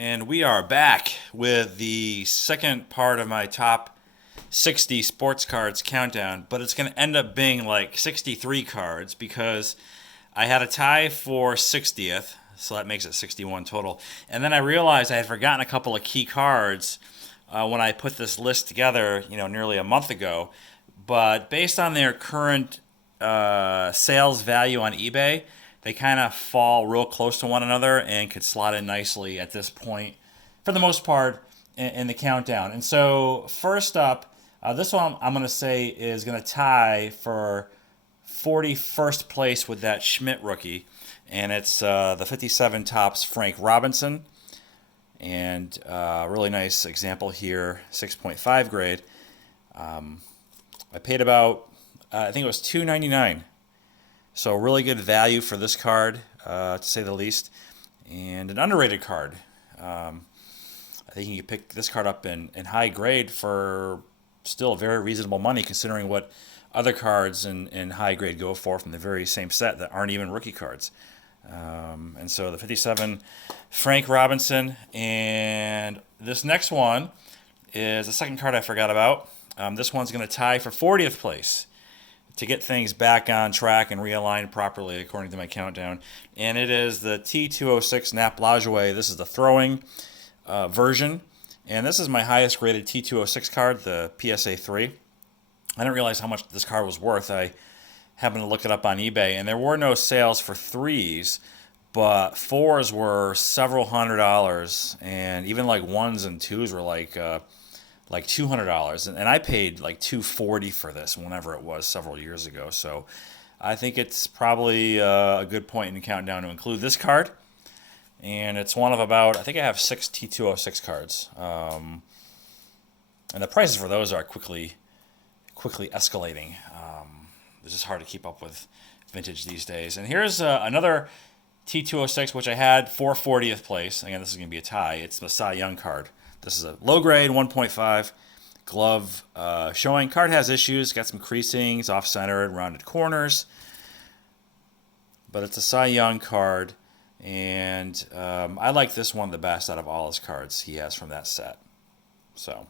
And we are back with the second part of my top 60 sports cards countdown, but it's going to end up being like 63 cards because I had a tie for 60th, so that makes it 61 total. And then I realized I had forgotten a couple of key cards when I put this list together, nearly a month ago. But based on their current sales value on eBay, they kind of fall real close to one another and could slot in nicely at this point, for the most part, in the countdown. And so, first up, this one I'm going to say is going to tie for 41st place with that Schmidt rookie, and it's the 57 Topps Frank Robinson. And really nice example here, 6.5 grade. I paid about, I think it was $2.99. So really good value for this card, to say the least. And an underrated card. I think you can pick this card up in high grade for still very reasonable money, considering what other cards in high grade go for from the very same set that aren't even rookie cards. And so the 57 Frank Robinson. And this next one is the second card I forgot about. This one's going to tie for 40th place to get things back on track and realigned properly according to my countdown. And it is the T206 Nap Lajoie. This is the throwing version. And this is my highest graded T206 card, the PSA 3. I didn't realize how much this card was worth. I happened to look it up on eBay, and there were no sales for threes, but fours were several $100s, and even like ones and twos were like $200, and I paid like $240 for this whenever it was several years ago. So I think it's probably a good point in the countdown to include this card, and it's one of about, I think I have 6 T206 cards, and the prices for those are quickly escalating. It's just hard to keep up with vintage these days. And here's another T206, which I had for 40th place. Again, this is going to be a tie. It's the Cy Young card. This is a low grade 1.5 glove showing. Card has issues, got some creasings, off-centered, rounded corners. But it's a Cy Young card, and I like this one the best out of all his cards he has from that set. So,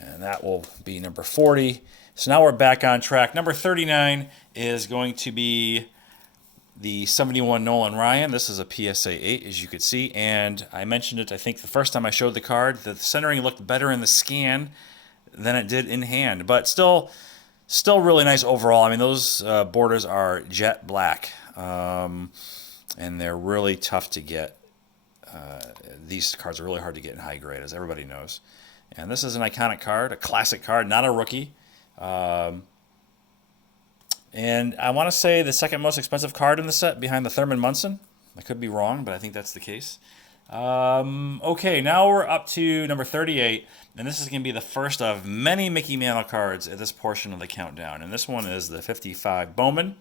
and that will be number 40. So now we're back on track. Number 39 is going to be the 71 Nolan Ryan. This is a PSA 8, as you could see, and I mentioned it, I think, the first time I showed the card. The centering looked better in the scan than it did in hand, but still really nice overall. I mean, those borders are jet black, and they're really tough to get. These cards are really hard to get in high grade, as everybody knows. And this is an iconic card, a classic card, not a rookie. And I want to say the second most expensive card in the set, behind the Thurman Munson. I could be wrong, but I think that's the case. Okay, now we're up to number 38, and this is going to be the first of many Mickey Mantle cards at this portion of the countdown. And this one is the 55 Bowman,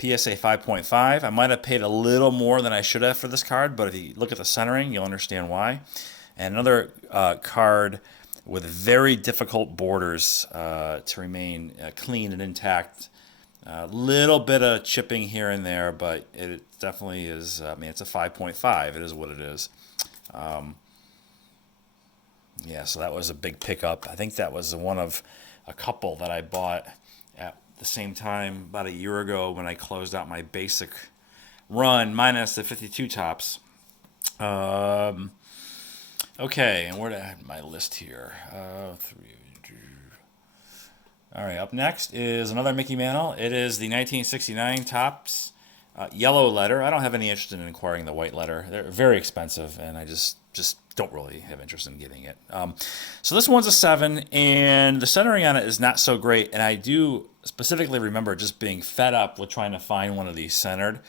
PSA 5.5. I might have paid a little more than I should have for this card, but if you look at the centering, you'll understand why. And another card with very difficult borders to remain clean and intact. A little bit of chipping here and there, but it definitely is, I mean, it's a 5.5. It is what it is. Yeah, so that was a big pickup. I think that was one of a couple that I bought at the same time about a year ago when I closed out my basic run, minus the 52 Topps. Okay, and where do I have my list here? All right, up next is another Mickey Mantle. It is the 1969 Topps yellow letter. I don't have any interest in acquiring the white letter. They're very expensive, and I just don't really have interest in getting it. So this one's a 7, and the centering on it is not so great, and I do specifically remember just being fed up with trying to find one of these centered.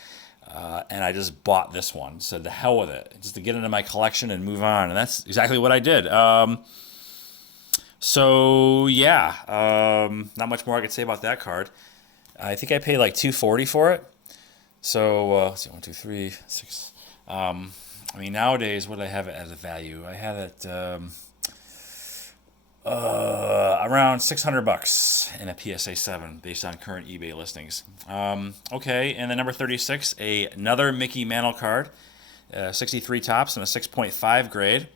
And I just bought this one. Said, the hell with it. Just to get into my collection and move on. And that's exactly what I did. So, yeah. Not much more I could say about that card. I think I paid like $240 for it. So, let's see. 1, 2, 3, 6. I mean, nowadays, what do I have it as a value? I have it around $600 in a PSA 7 based on current eBay listings. Okay, and then number 36, another Mickey Mantle card. 63 tops and a 6.5 grade.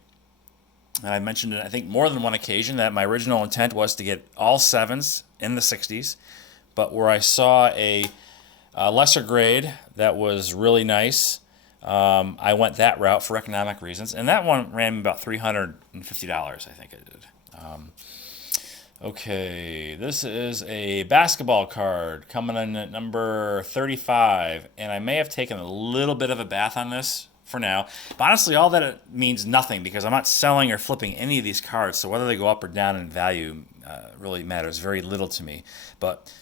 And I mentioned it, I think, more than one occasion that my original intent was to get all 7s in the 60s, but where I saw a lesser grade that was really nice, I went that route for economic reasons, and that one ran me about $350, I think it did. Okay, this is a basketball card coming in at number 35, and I may have taken a little bit of a bath on this for now. But honestly, all that it means nothing because I'm not selling or flipping any of these cards, so whether they go up or down in value really matters very little to me. But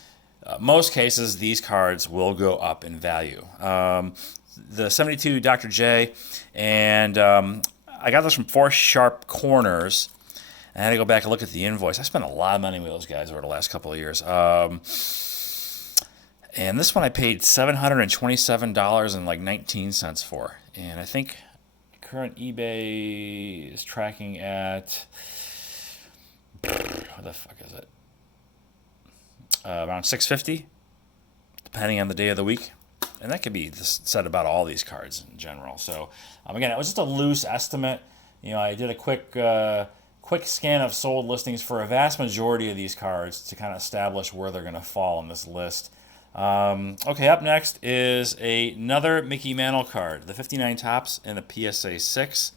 most cases, these cards will go up in value. The 72 Dr. J, and I got this from Four Sharp Corners. I had to go back and look at the invoice. I spent a lot of money with those guys over the last couple of years. And this one I paid $727.19 for. And I think current eBay is tracking at, what the fuck is it? Around $650, depending on the day of the week. And that could be said about all these cards in general. So again, it was just a loose estimate. I did a quick scan of sold listings for a vast majority of these cards to kind of establish where they're going to fall on this list. Okay, up next is another Mickey Mantle card, the 59 tops and the PSA 6.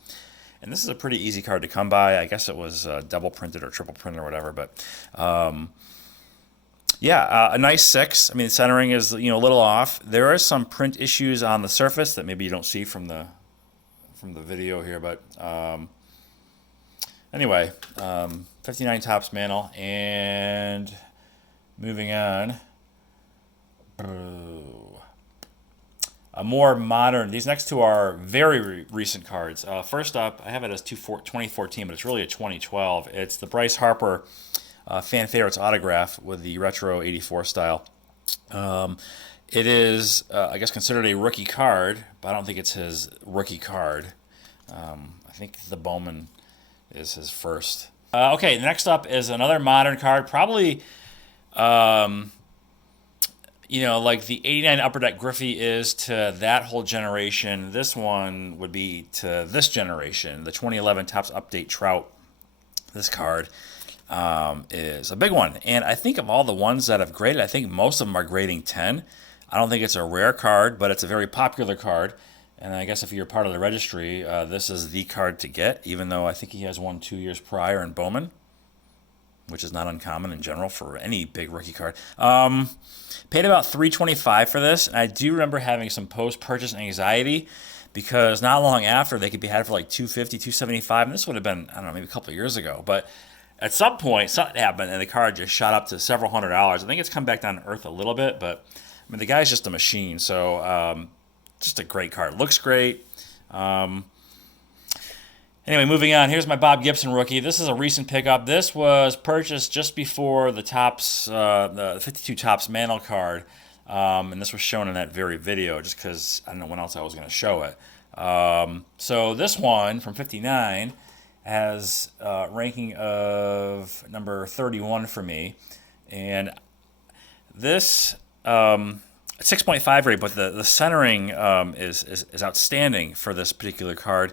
And this is a pretty easy card to come by. I guess it was double printed or triple printed or whatever, but a nice 6. I mean, the centering is a little off. There are some print issues on the surface that maybe you don't see from the video here, but anyway, 59 tops Mantle, and moving on. A more modern, these next two are very recent cards. First up, I have it as 2014, but it's really a 2012. It's the Bryce Harper Fan Favorites autograph with the retro 84 style. It is, I guess, considered a rookie card, but I don't think it's his rookie card. I think the Bowman is his first. Okay, next up is another modern card, probably like the 89 Upper Deck Griffey is to that whole generation. This one would be to this generation. The 2011 Topps Update Trout. This card is a big one. And I think of all the ones that have graded, I think most of them are grading 10. I don't think it's a rare card, but it's a very popular card. And I guess if you're part of the registry, this is the card to get, even though I think he has one 2 years prior in Bowman, which is not uncommon in general for any big rookie card. Paid about $325 for this, and I do remember having some post-purchase anxiety because not long after they could be had for like $250, $275, and this would have been, I don't know, maybe a couple of years ago. But at some point, something happened, and the card just shot up to several $100s. I think it's come back down to earth a little bit, but I mean, the guy's just a machine, so just a great card. Looks great. Anyway, moving on. Here's my Bob Gibson rookie. This is a recent pickup. This was purchased just before the Topps, the 52 Topps Mantle card, and this was shown in that very video just because I don't know when else I was going to show it. So this one from 59 has a ranking of number 31 for me, and this 6.5 rate, but the centering is outstanding for this particular card.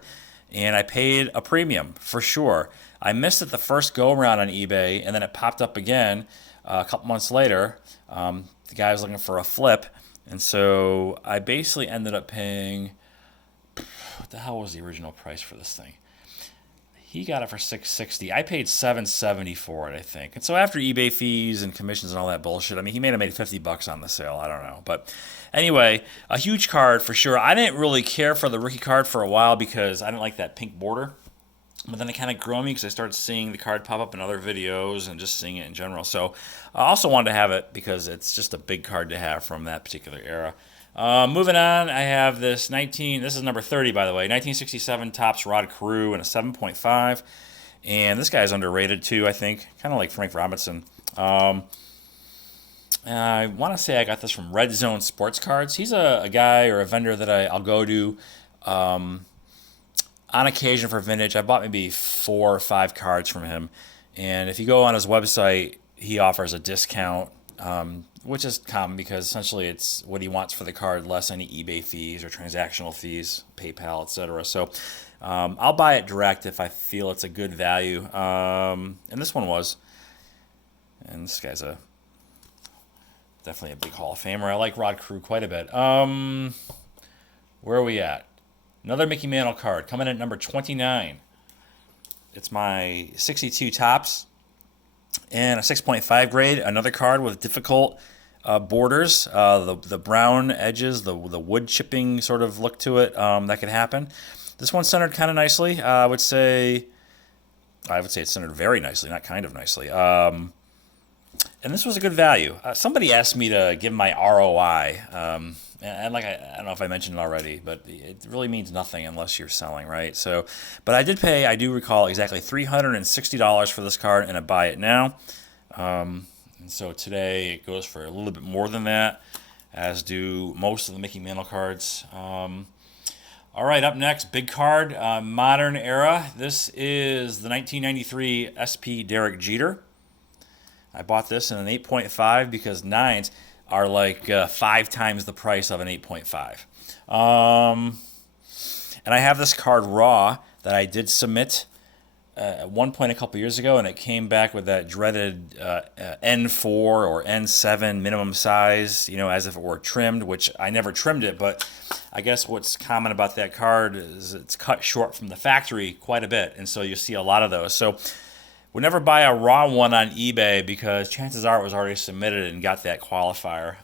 And I paid a premium for sure. I missed it the first go around on eBay, and then it popped up again a couple months later. The guy was looking for a flip, and so I basically ended up paying, what the hell was the original price for this thing? He got it for $660. I paid $770 for it, I think. And so after eBay fees and commissions and all that bullshit, I mean, he may have made $50 on the sale. I don't know. But anyway, a huge card for sure. I didn't really care for the rookie card for a while because I didn't like that pink border. But then it kind of grew on me because I started seeing the card pop up in other videos and just seeing it in general. So I also wanted to have it because it's just a big card to have from that particular era. Moving on, I have this this is number 30, by the way, 1967 Topps Rod Carew and a 7.5. And this guy is underrated too, I think, kind of like Frank Robinson. I want to say I got this from Red Zone Sports Cards. He's a guy or a vendor that I'll go to on occasion for vintage. I bought maybe 4 or 5 cards from him. And if you go on his website, he offers a discount which is common because essentially it's what he wants for the card, less any eBay fees or transactional fees, PayPal, etc. So I'll buy it direct if I feel it's a good value. And this one was. And this guy's definitely a big Hall of Famer. I like Rod Crew quite a bit. Where are we at? Another Mickey Mantle card coming in at number 29. It's my 62 tops and a 6.5 grade. Another card with difficult borders, the brown edges, the wood chipping sort of look to it that can happen. This one's centered kind of nicely. I would say it's centered very nicely, not kind of nicely. And this was a good value. Somebody asked me to give my ROI, and like I don't know if I mentioned it already, but it really means nothing unless you're selling, right? So, but I did pay. I do recall exactly $360 for this card, and I buy it now. And so today it goes for a little bit more than that, as do most of the Mickey Mantle cards. All right, up next, big card, modern era. This is the 1993 SP Derek Jeter. I bought this in an 8.5 because 9s are like 5 times the price of an 8.5. And I have this card raw that I did submit at one point a couple years ago, and it came back with that dreaded N4 or N7 minimum size, as if it were trimmed, which I never trimmed it, but I guess what's common about that card is it's cut short from the factory quite a bit, and so you see a lot of those. So would never buy a raw one on eBay because chances are it was already submitted and got that qualifier.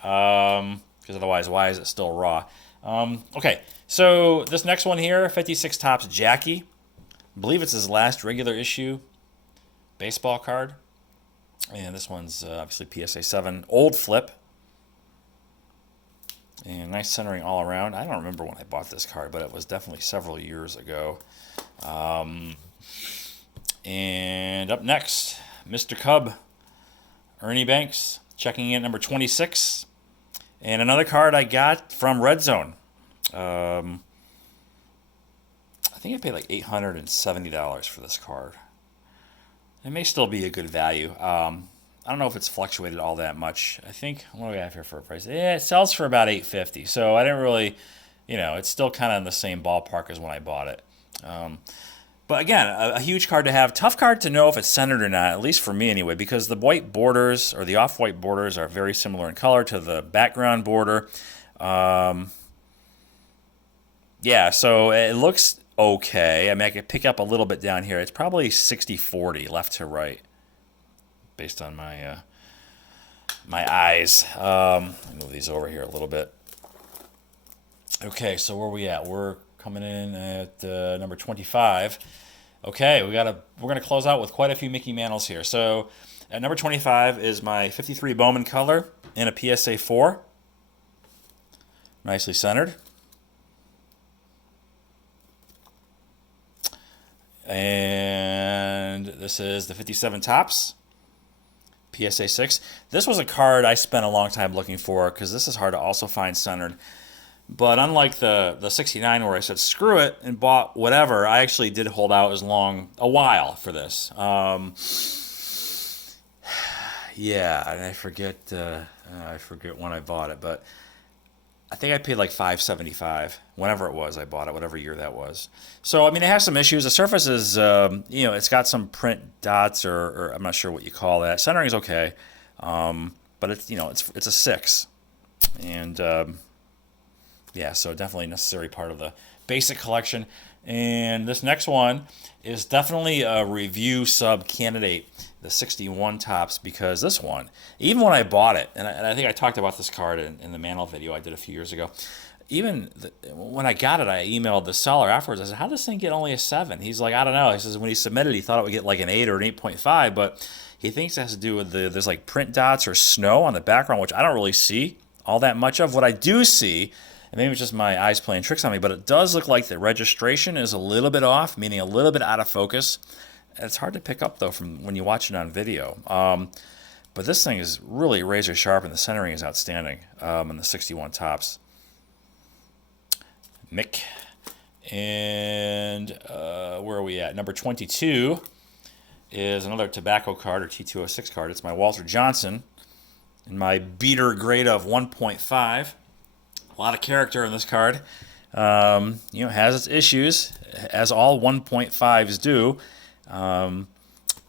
Because otherwise, why is it still raw? Okay, so this next one here, 56 Topps Jackie. I believe it's his last regular issue baseball card. And this one's obviously PSA 7. Old flip. And nice centering all around. I don't remember when I bought this card, but it was definitely several years ago. And up next, Mr. Cub, Ernie Banks, checking in at number 26. And another card I got from Red Zone. I think I paid like $870 for this card. It may still be a good value. I don't know if it's fluctuated all that much. I think, what do we have here for a price? Yeah, it sells for about $850. So I didn't really, it's still kind of in the same ballpark as when I bought it. But again, a huge card to have. Tough card to know if it's centered or not, at least for me anyway, because the white borders or the off-white borders are very similar in color to the background border. Yeah, so it looks okay. I mean, I could pick up a little bit down here. It's probably 60-40 left to right based on my my eyes. Move these over here a little bit. Okay, so where are we at? We're coming in at number 25. Okay, we're gonna close out with quite a few Mickey Mantles here. So at number 25 is my 53 Bowman color in a PSA 4. Nicely centered. And this is the 57 Topps PSA 6. This was a card I spent a long time looking for because this is hard to also find centered. But unlike the 69 where I said screw it and bought whatever, I actually did hold out a while for this. Yeah, and I forget when I bought it, but I think I paid like $575 whenever it was I bought it, whatever year that was. So I mean, it has some issues. The surface is, it's got some print dots, or I'm not sure what you call that. Centering is okay, but it's it's a 6, and yeah, so definitely a necessary part of the basic collection. And this next one is definitely a review sub candidate, the 61 Topps, because this one, even when I bought it, and I think I talked about this card in the Mantle video I did a few years ago, when I got it, I emailed the seller afterwards. I said, how does this thing get only a 7? He's like, I don't know. He says when he submitted, he thought it would get like an 8 or an 8.5, but he thinks it has to do with there's like print dots or snow on the background, which I don't really see all that much of. What I do see, and maybe it's just my eyes playing tricks on me, but it does look like the registration is a little bit off, meaning a little bit out of focus. It's hard to pick up, though, from when you watch it on video. But this thing is really razor sharp, and the centering is outstanding in the 61 Topps. Mick. And where are we at? Number 22 is another tobacco card, or T206 card. It's my Walter Johnson in my beater grade of 1.5. A lot of character in this card. Has its issues, as all 1.5s do.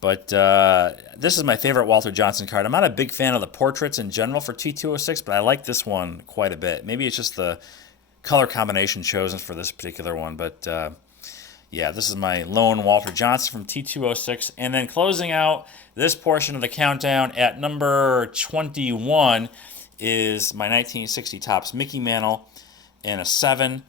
But this is my favorite Walter Johnson card. I'm not a big fan of the portraits in general for T206, but I like this one quite a bit. Maybe it's just the color combination chosen for this particular one. But yeah, this is my lone Walter Johnson from T206. And then closing out this portion of the countdown at number 21 is my 1960 Topps Mickey Mantle in a 7.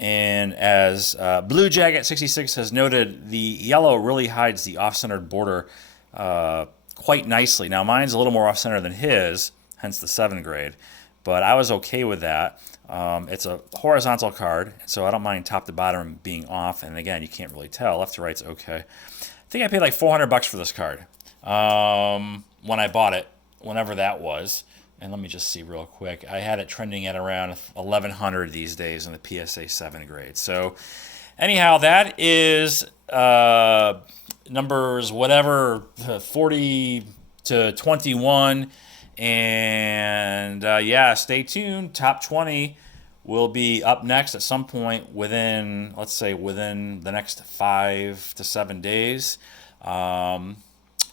And as Blue Jacket 66 has noted, the yellow really hides the off-centered border quite nicely. Now, mine's a little more off-center than his, hence the 7 grade. But I was okay with that. It's a horizontal card, so I don't mind top to bottom being off. And again, you can't really tell. Left to right's okay. I think I paid like $400 for this card when I bought it, whenever that was. And let me just see real quick. I had it trending at around 1,100 these days in the PSA 7 grade. So anyhow, that is numbers whatever 40 to 21. And yeah, stay tuned. Top 20 will be up next at some point within, let's say, within the next 5 to 7 days.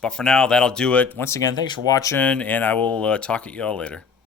But for now, that'll do it. Once again, thanks for watching, and I will talk at you all later.